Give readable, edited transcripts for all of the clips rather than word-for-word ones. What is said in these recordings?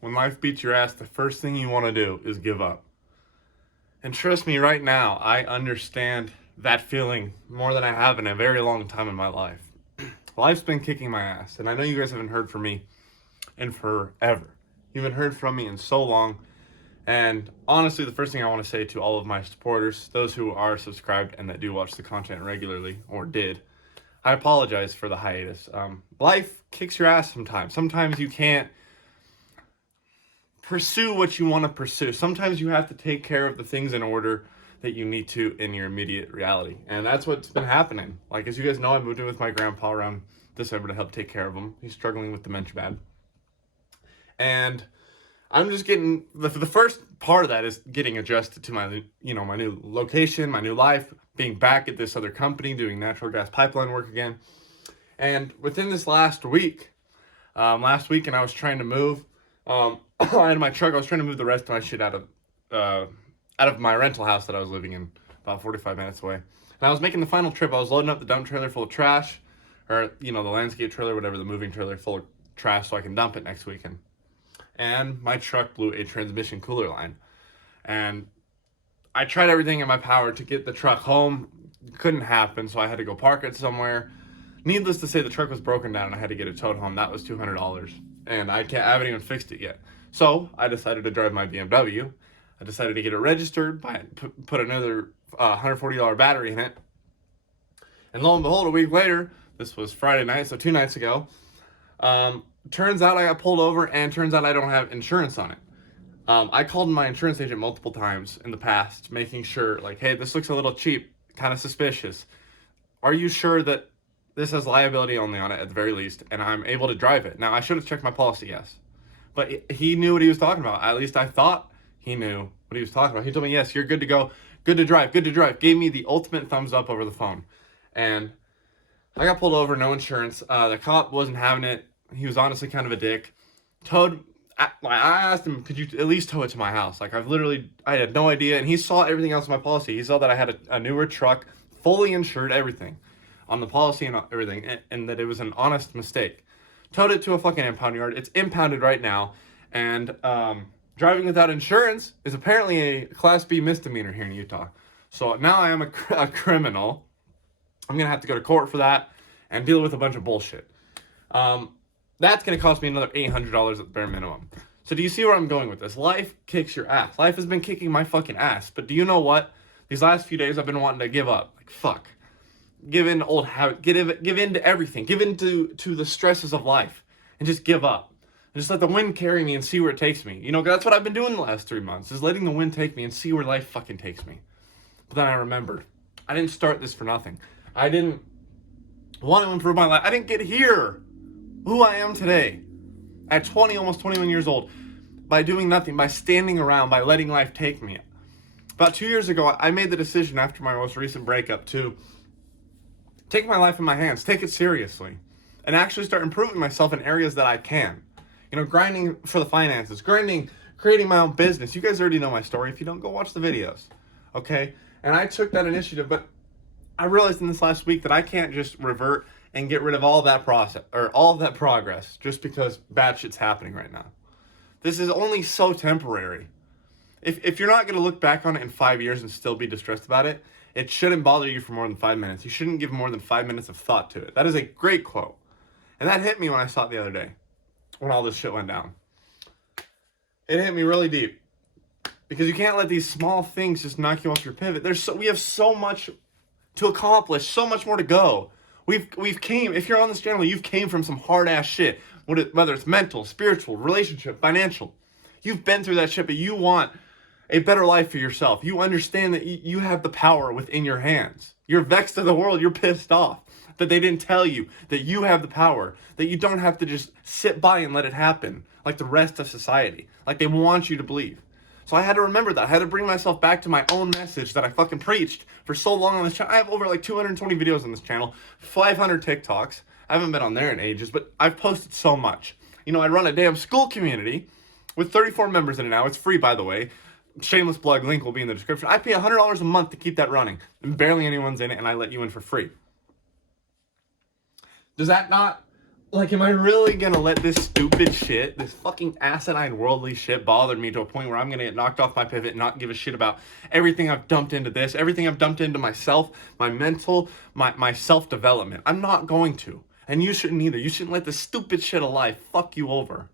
when life beats your ass, the first thing you want to do is give up. And trust me, right now, I understand that feeling more than I have in a very long time in my life. Life's been kicking my ass, and I know you guys haven't heard from me in forever. You haven't heard from me in so long. And honestly, the first thing I want to say to all of my supporters, those who are subscribed and that do watch the content regularly, or did, I apologize for the hiatus. Life kicks your ass sometimes. Sometimes you can't pursue what you want to pursue. Sometimes you have to take care of the things in order that you need to in your immediate reality. And that's what's been happening. Like, as you guys know, I moved in with my grandpa around December to help take care of him. He's struggling with dementia bad. And I'm just getting, the first part of that is getting adjusted to my, my new location, my new life, being back at this other company, doing natural gas pipeline work again. And within this last week, and I was trying to move, I had my truck, I was trying to move the rest of my shit out of my rental house that I was living in, about 45 minutes away. And I was making the final trip. I was loading up the dump trailer full of trash, or, the landscape trailer, whatever, the moving trailer full of trash so I can dump it next weekend. And my truck blew a transmission cooler line. And I tried everything in my power to get the truck home. It couldn't happen, so I had to go park it somewhere. Needless to say, the truck was broken down and I had to get it towed home. That was $200. And I haven't even fixed it yet. So I decided to drive my BMW. I decided to get it registered, put another $140 battery in it. And lo and behold, a week later, this was Friday night, so 2 nights ago, turns out I got pulled over, and turns out I don't have insurance on it. I called my insurance agent multiple times in the past, making sure, like, hey, this looks a little cheap, kind of suspicious. Are you sure that this has liability only on it at the very least, and I'm able to drive it? Now, I should have checked my policy, yes. But he knew what he was talking about. At least I thought he knew what he was talking about. He told me, yes, you're good to go, good to drive, good to drive. Gave me the ultimate thumbs up over the phone. And I got pulled over, no insurance. The cop wasn't having it. He was honestly kind of a dick. I asked him, could you at least tow it to my house? Like, I had no idea. And he saw everything else in my policy. He saw that I had a newer truck, fully insured, everything on the policy and everything, and that it was an honest mistake. Towed it to a fucking impound yard. It's impounded right now. And driving without insurance is apparently a Class B misdemeanor here in Utah. So now I am a criminal. I'm going to have to go to court for that and deal with a bunch of bullshit. That's going to cost me another $800 at the bare minimum. So do you see where I'm going with this? Life kicks your ass. Life has been kicking my fucking ass. But do you know what? These last few days I've been wanting to give up. Like, fuck. Give in to old habits. Give in to everything. Give in to the stresses of life. And just give up. And just let the wind carry me and see where it takes me. That's what I've been doing the last 3 months. Is letting the wind take me and see where life fucking takes me. But then I remembered. I didn't start this for nothing. I didn't want to improve my life. I didn't get here. Who I am today, at 20, almost 21 years old, by doing nothing, by standing around, by letting life take me. About 2 years ago, I made the decision after my most recent breakup to take my life in my hands, take it seriously, and actually start improving myself in areas that I can. Grinding for the finances, creating my own business. You guys already know my story. If you don't, go watch the videos, okay? And I took that initiative, but I realized in this last week that I can't just revert and get rid of all of that process or all of that progress just because bad shit's happening right now. This is only so temporary. If you're not going to look back on it in 5 years and still be distressed about it, it shouldn't bother you for more than 5 minutes. You shouldn't give more than 5 minutes of thought to it. That is a great quote. And that hit me when I saw it the other day, when all this shit went down. It hit me really deep. Because you can't let these small things just knock you off your pivot. We have so much to accomplish, so much more to go. We've came, if you're on this channel, you've came from some hard ass shit, whether it's mental, spiritual, relationship, financial. You've been through that shit, but you want a better life for yourself. You understand that you have the power within your hands. You're vexed of the world. You're pissed off that they didn't tell you that you have the power, that you don't have to just sit by and let it happen like the rest of society, like they want you to believe. So I had to remember that. I had to bring myself back to my own message that I fucking preached for so long on this channel. I have over 220 videos on this channel, 500 TikToks. I haven't been on there in ages, but I've posted so much. I run a damn school community with 34 members in it now. It's free, by the way. Shameless plug, link will be in the description. I pay $100 a month to keep that running, and barely anyone's in it, and I let you in for free. Does that not Like, am I really gonna let this stupid shit, this fucking asinine worldly shit bother me to a point where I'm gonna get knocked off my pivot and not give a shit about everything I've dumped into this, everything I've dumped into myself, my mental, my self-development? I'm not going to. And you shouldn't either. You shouldn't let this stupid shit of life fuck you over.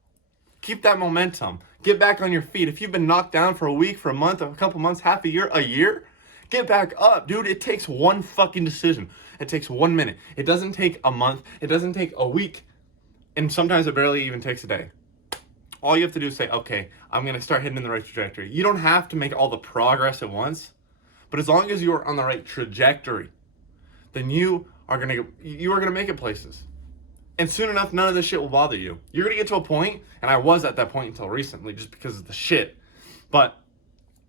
Keep that momentum. Get back on your feet. If you've been knocked down for a week, for a month, a couple months, half a year, get back up, dude. It takes one fucking decision. It takes 1 minute. It doesn't take a month. It doesn't take a week. And sometimes it barely even takes a day. All you have to do is say, okay, I'm going to start heading in the right trajectory. You don't have to make all the progress at once, but as long as you are on the right trajectory, then you are going to make it places. And soon enough, none of this shit will bother you. You're going to get to a point, and I was at that point until recently just because of the shit, but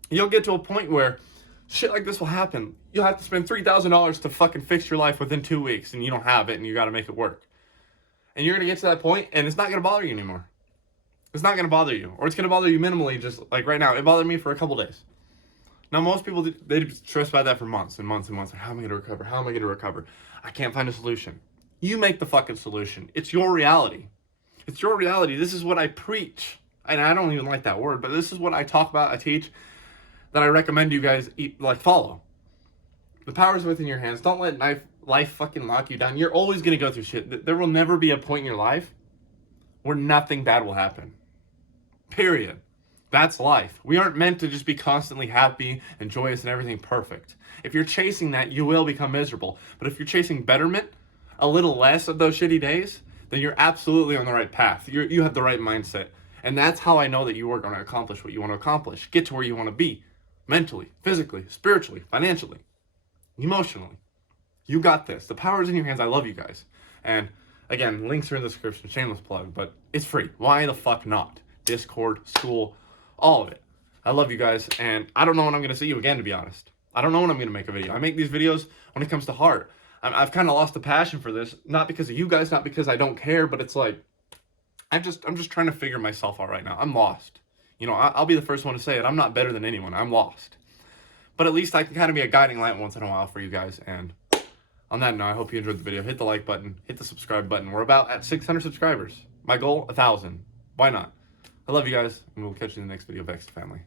you'll get to a point where shit like this will happen. You'll have to spend $3,000 to fucking fix your life within 2 weeks, and you don't have it, and you got to make it work. And you're going to get to that point, and it's not going to bother you anymore. It's not going to bother you. Or it's going to bother you minimally, just like right now. It bothered me for a couple days. Now, most people, they stress about that for months and months and months. Like, how am I going to recover? How am I going to recover? I can't find a solution. You make the fucking solution. It's your reality. It's your reality. This is what I preach. And I don't even like that word, but this is what I talk about, I teach, that I recommend you guys follow. The power's within your hands. Don't let life fucking lock you down. You're always going to go through shit. There will never be a point in your life where nothing bad will happen. Period. That's life. We aren't meant to just be constantly happy and joyous and everything perfect. If you're chasing that, you will become miserable. But if you're chasing betterment, a little less of those shitty days, then you're absolutely on the right path. You have the right mindset. And that's how I know that you are going to accomplish what you want to accomplish. Get to where you want to be. Mentally, physically, spiritually, financially, emotionally. You got this. The power is in your hands. I love you guys. And again, links are in the description. Shameless plug, but it's free. Why the fuck not? Discord, school, all of it. I love you guys, and I don't know when I'm going to see you again, to be honest. I don't know when I'm going to make a video. I make these videos when it comes to heart. I've kind of lost the passion for this, not because of you guys, not because I don't care, but it's like, I'm just trying to figure myself out right now. I'm lost. You know, I'll be the first one to say it. I'm not better than anyone. I'm lost. But at least I can kind of be a guiding light once in a while for you guys, and on that note, I hope you enjoyed the video. Hit the like button. Hit the subscribe button. We're about at 600 subscribers. My goal, 1,000. Why not? I love you guys, and we'll catch you in the next video, VEXED family.